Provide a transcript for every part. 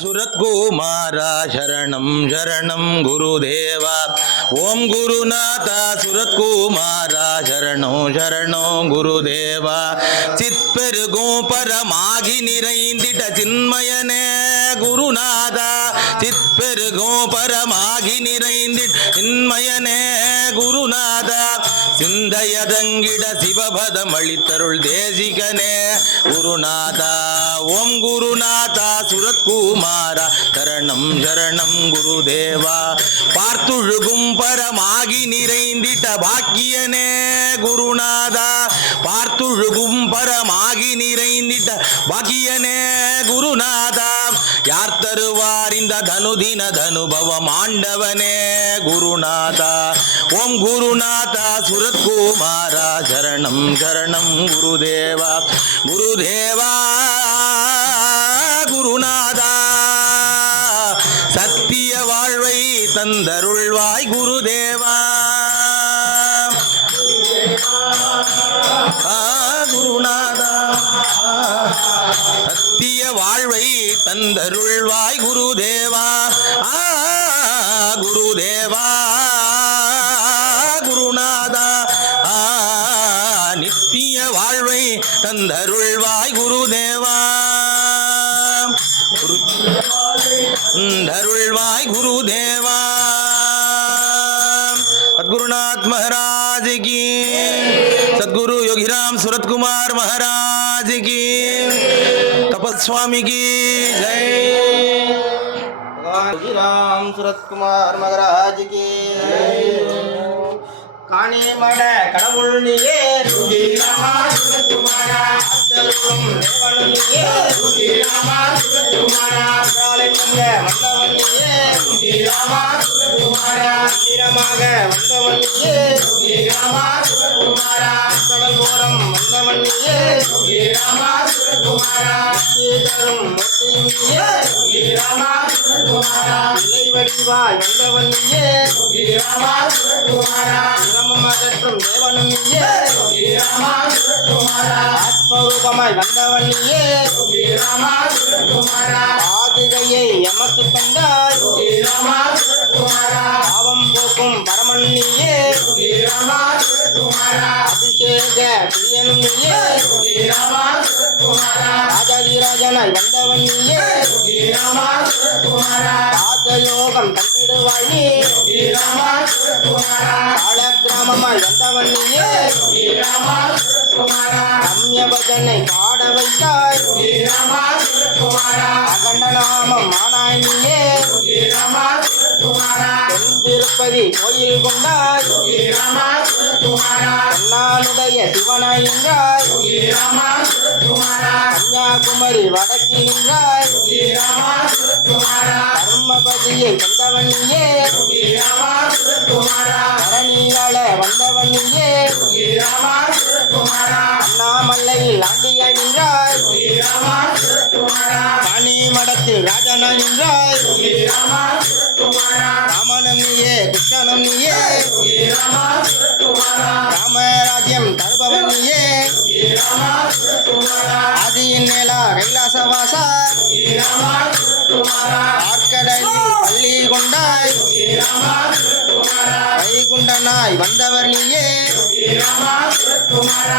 सुरत्कुमारा शरणं शरणं गुरुदेवा ओम गुरुनाथा सुरत्कुमारा शरणो शरणो गुरुदेवा चित्पेरुगुम परमागि निरैंदिट चिन्मयने गुरुनाथा चित्पेरुगुम परमागि निरैंदिट चिन्मयने गुरुनाथा सिंधयदंगिड शिवपदमळित्तरुळ देशिकने गुरुनाथा ओम गुरुनाथा सुरत्कुमारा शरणं शरणं गुरुदेवा पार्तुळुगुम परमागि निरैंदिट भाग्यने गुरुनाथा पार्तुळुगुम परमागि निरैंदिट भाग्यने गुरुनाथा यार तरुवारिंद धनुदिन धनुभव मांडवने गुरुनाथा ओम गुरुनाथा सुरत्कुमारा शरणं शरणं गुरुदेवा गुरुदेवा गुरुनाथा सत्य வாழ்வை தந்தருள்வாய் குருதேவா குருநாதா சத்திய வாழ்வை தந்தருள்வாய் குருதேவா குருதேவா குருநாதா நித்திய வாழ்வை தந்தருள்வாய் குருதேவா धरुள்வாய் गुरुदेवा सद्गुरुनाथ महाराज की सद्गुरु योगीराम सूरतकुमार महाराज की तपस्वामी की जय योगीराम सूरतकुमार महाराज की कानी मड கடவுள் நீயே योगीराम सूरतकुमार அத்தரும் தேவனும் நீயே योगीराम सूरतकुमार காலை மங்க வந்தவன் நீயே योगीराम सूरतकुमार வீரமாக வந்தவன் நீயே योगीराम सूरतकुमार கடல் ஓரம் வந்தவன் நீயே योगीराम सूरतकुमार தரும் முத்தி நீயே योगीराम सूरतकुमार இலை வடிவாய் வந்தவன் நீயே योगीराम सूरतकुमार மகற்றும் தேவனும் நீயே योगीराम सूरतकुमार ஆத்மரூபமாய் வந்தவன் நீயே योगीराम सूरतकुमार ஆதிகையை எமக்கு தந்தாய் योगीराम सूरतकुमार பாவம் போக்கும் பரமன் நீயே योगीराम सूरतकुमार அபிஷேக பிரியனும் நீயே योगीराम सूरतकुमार ராஜாதிராஜனாய் வந்தவன் நீயே योगीराम सूरतकुमार ராஜயோகம் தந்திடுவாய் நீ योगीराम सूरतकुमार காலக்கிராமமாய் வந்தவன் நீயே योगीराम सूरतकुमार ரம்ய பஜனை பாட வைத்தாய் योगीराम सूरतकुमार அகண்ட நாமம் ஆனாய் நீயே योगीराम सूरतकुमार திருப்பதி கோயில் கொண்டாய் योगीराम सूरतकुमार கண்ணானுடைய சிவனாய் நின்றாய் योगीराम सूरतकुमार கன்னியாகுமரி வடக்கில் நின்றாய் योगीराम सूरतकुमार தர்மபதியை கண்டவன் நீயே योगीराम सूरतकुमार தரணியாள வந்தவன் நீயே योगीराम सूरतकुमार அண்ணாமலையில் ஆண்டிய நின்றாய் योगीराम सूरतकुमार காணி மடத்தில் ராஜனாய் நின்றாய் योगीराम सूरतकुमार ராமனும் நீயே கிருஷ்ணனும் நீயே योगीराम सूरतकुमार ராமராஜ்யம் தருபவன் நீயே योगीराम सूरतकुमार ஆதியின் மேலா கைலாசவாசா योगीराम सूरतकुमार ஆற்கடலில் பள்ளி கொண்டாய் योगीराम सूरतकुमार வைகுண்டனாய் வந்தவர் நீயே योगीराम सूरतकुमार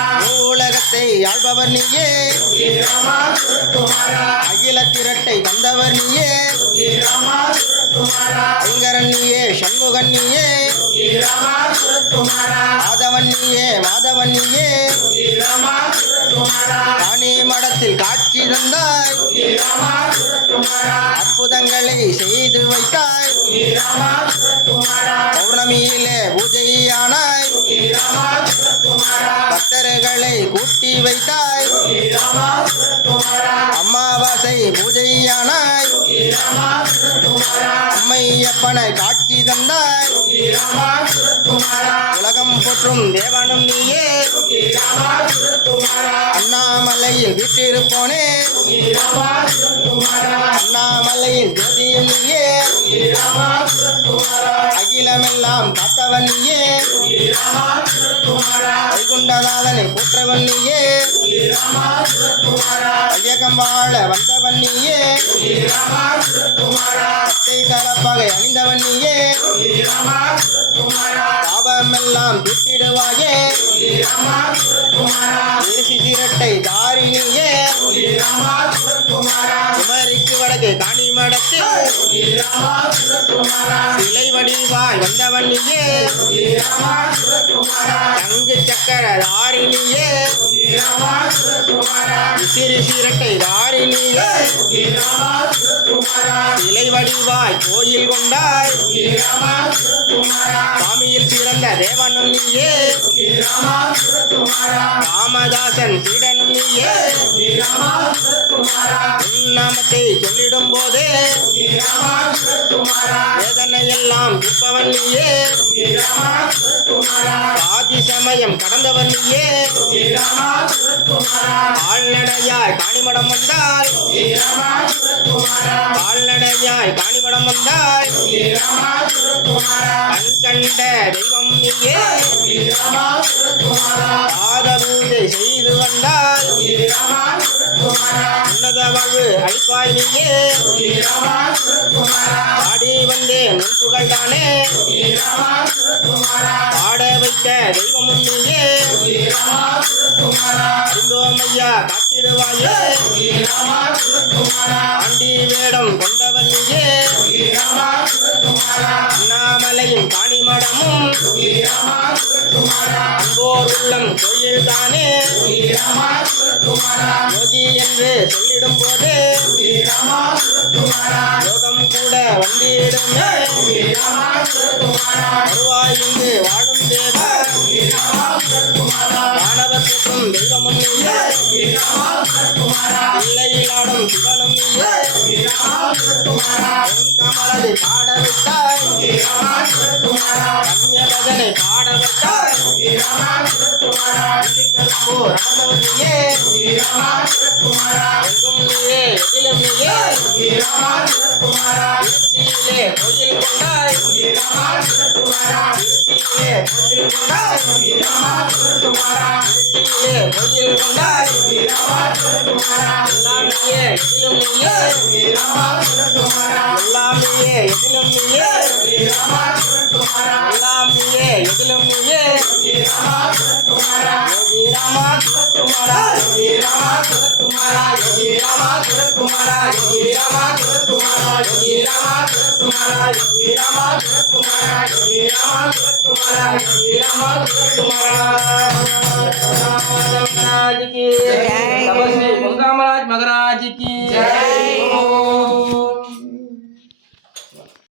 உலகத்தை ஆள்பவர் நீயே योगीराम सूरतकुमार அகில திரட்டை தந்தவர் நீயே योगीराम सूरतकुमार ஐங்கரன் நீயே சண்முகன் நீயே योगीराम सूरतकुमार ஆதவன் நீயே மாதவன் நீயே योगीराम सूरतकुमार காணி மடத்தில் காட்சி தந்தாய் योगीराम सूरतकुमार அற்புதங்களை செய்து வைத்தாய் योगीराम सूरतकुमार பௌர்ணமியிலே பூஜையானாய் योगीराम सूरतकुमार பக்தர்களை கூட்டி வைத்தாய் योगीराम सूरतकुमार அமாவாசை பூஜையானாய் योगीराम सूरतकुमार அம்மையப்பனை காட்சி தந்தாய் योगीराम सूरतकुमार உலகம் போற்றும் தேவனும் நீயே योगीराम सूरतकुमार அண்ணாமலையில் வீற்றிருப்போனே योगीराम सूरतकुमार அண்ணாமலையில் ஜோதியும் நீயே योगीराम सूरतकुमार அகிலமெல்லாம் காத்தவன் நீயே योगीराम सूरतकुमार வைகுண்டநாதனை போற்றவன் நீயே வையகம் வாழ வந்தவன் நீயே பச்சை தலப்பகை அணிந்தவன் நீயே பாவமெல்லாம் தீர்த்திடுவாயே திருசி சிரட்டை தாரிணியே குமரிக்கு வடக்கு காணி மடக்கு சிலை வடிவாய் வந்தவன் நீயே தங்கு சக்கர தாரிணியே விசிறி சிரட்டை தாரிணியே சிலை வடிவாய் கோயில் கொண்டாய் சாமியில் பிறந்த தேவனும் நீயே ராமதாசன் சீடனும் நீயே நாமத்தை சொல்லிடும் போதே வேதனை எல்லாம் தீர்ப்பவன் நீயே ஆதி சமயம் கடந்தவன் நீயே கால்நடையாய் காணிமடம் வந்தாய் கால்நடையாய் காணிமடம் வந்தாய் கண் கண்ட தெய்வம் நீயே பாத பூஜை செய்து வந்தாய் உன்னத வாழ்வு அளிப்பாய் நீயே பாடி வந்தேன் உன் புகழ் தானே பாட வைத்த தெய்வமும் நீயே அறிந்தோம் ஐயா காத்திடுவாயே ஆண்டி வேடம் கொண்டவன் நீயே அண்ணாமலையின் காணிமடமும் அன்போர் உள்ளம் கோயில் தானே யோகி என்று சொல்லிடும் போதே யோகம் கூட வந்திடுமே வருவாய் இங்கு வாழும் தேவ மாணவர்க்கும் தெய்வமும் நீயே பிள்ளையிலாடும் சிவனும் நீயே கமலதை பாட வைத்தாய் ரம்ய பஜனை பாட வைத்தாய் ராமதவன் நீயே எங்கும் நீயே எதிலும் நீயே திருச்சியிலே கோயில் கொண்டாய் திருச்சியிலே கோயில் கொண்டாய் திருச்சியிலே கோயில் கொண்டாய் எல்லாம் நீயே எதிலும் நீயே எல்லாம் நீயே எதிலும் நீயே எல்லாம் நீயே எதிலும் நீயே யோகி ராமா சுரத்குமாரா யோகி ராமா சுரத்குமாரா யோகி ராமா சுரத்குமாரா யோகி ராமா சுரத்குமாரா யோகி ராமா சுரத்குமாரா யோகி ராமா சுரத்குமாரா யோகி ராமா சுரத்குமாரா யோகி ராமா சுரத்குமாரா महाराज की जय। तपस्वी गंगा महाराज महाराज की जय।